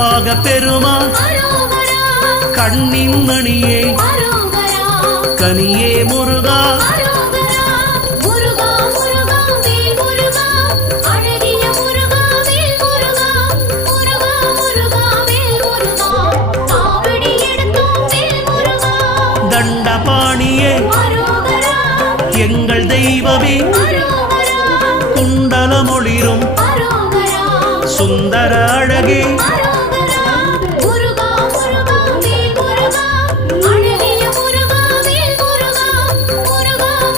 கற்பக பெருமா கண்ணின் மணியே கனியே முருகா தண்டபாணியே எங்கள் தெய்வமே குண்டலமொளிரும் சுந்தர அழகே